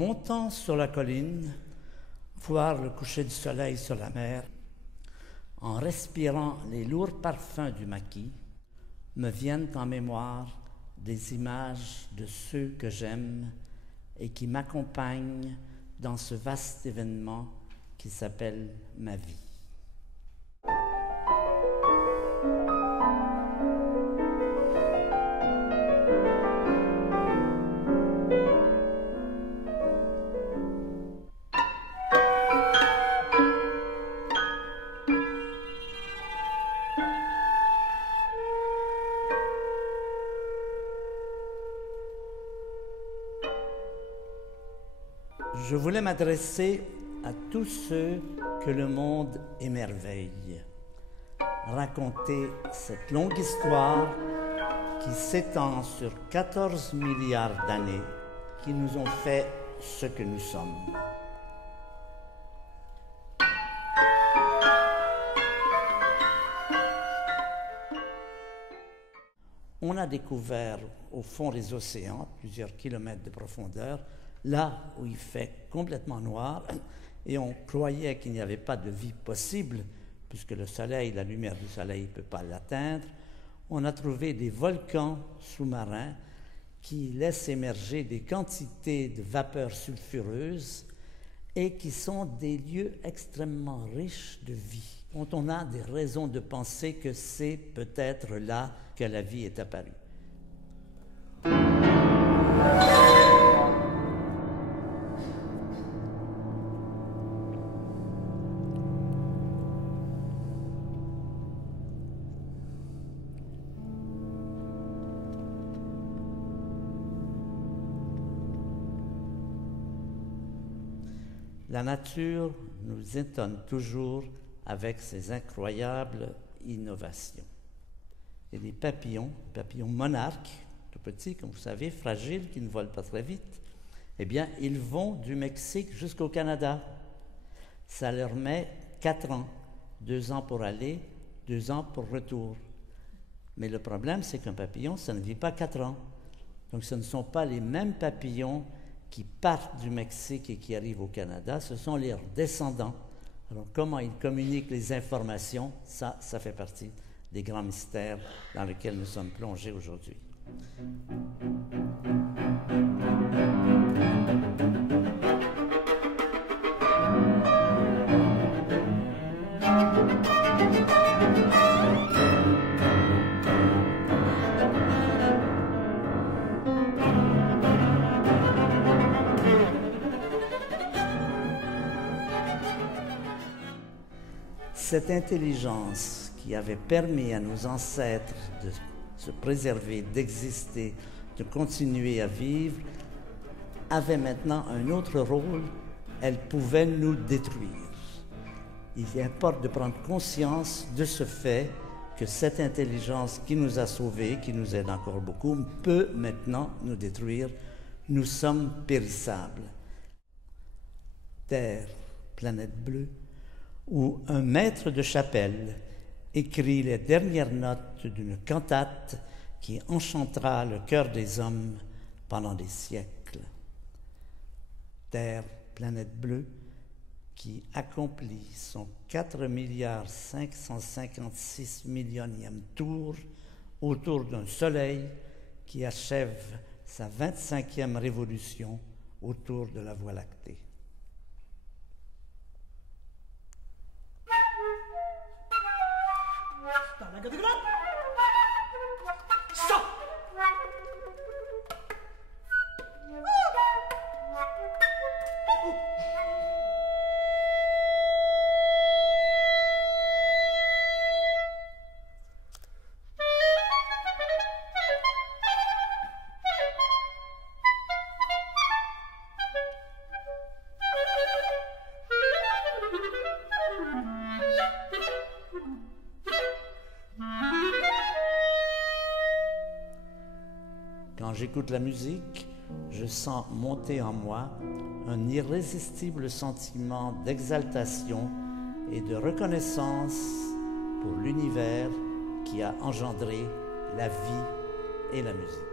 montant sur la colline, voir le coucher du soleil sur la mer, en respirant les lourds parfums du maquis, me viennent en mémoire des images de ceux que j'aime et qui m'accompagnent dans ce vaste événement qui s'appelle ma vie. Je voulais m'adresser à tous ceux que le monde émerveille, raconter cette longue histoire qui s'étend sur 14 milliards d'années, qui nous ont fait ce que nous sommes. On a découvert au fond des océans, plusieurs kilomètres de profondeur, là où il fait complètement noir, et on croyait qu'il n'y avait pas de vie possible, puisque le soleil, la lumière du soleil ne peut pas l'atteindre. On a trouvé des volcans sous-marins qui laissent émerger des quantités de vapeurs sulfureuses et qui sont des lieux extrêmement riches de vie, dont on a des raisons de penser que c'est peut-être là que la vie est apparue. La nature nous étonne toujours avec ses incroyables innovations. Il y a des papillons monarques, tout petits, comme vous savez, fragiles, qui ne volent pas très vite. Eh bien, ils vont du Mexique jusqu'au Canada. Ça leur met 4 ans. 2 ans pour aller, 2 ans pour retour. Mais le problème, c'est qu'un papillon, ça ne vit pas 4 ans. Donc, ce ne sont pas les mêmes papillons qui partent du Mexique et qui arrivent au Canada, ce sont leurs descendants. Alors, comment ils communiquent les informations, ça fait partie des grands mystères dans lesquels nous sommes plongés aujourd'hui. Cette intelligence qui avait permis à nos ancêtres de se préserver, d'exister, de continuer à vivre, avait maintenant un autre rôle, elle pouvait nous détruire. Il importe de prendre conscience de ce fait que cette intelligence qui nous a sauvés, qui nous aide encore beaucoup, peut maintenant nous détruire. Nous sommes périssables. Terre, planète bleue, où un maître de chapelle écrit les dernières notes d'une cantate qui enchantera le cœur des hommes pendant des siècles. Terre, planète bleue, qui accomplit son 4,556 millionième tour autour d'un soleil qui achève sa 25e révolution autour de la Voie lactée. Stop! Quand j'écoute la musique, je sens monter en moi un irrésistible sentiment d'exaltation et de reconnaissance pour l'univers qui a engendré la vie et la musique.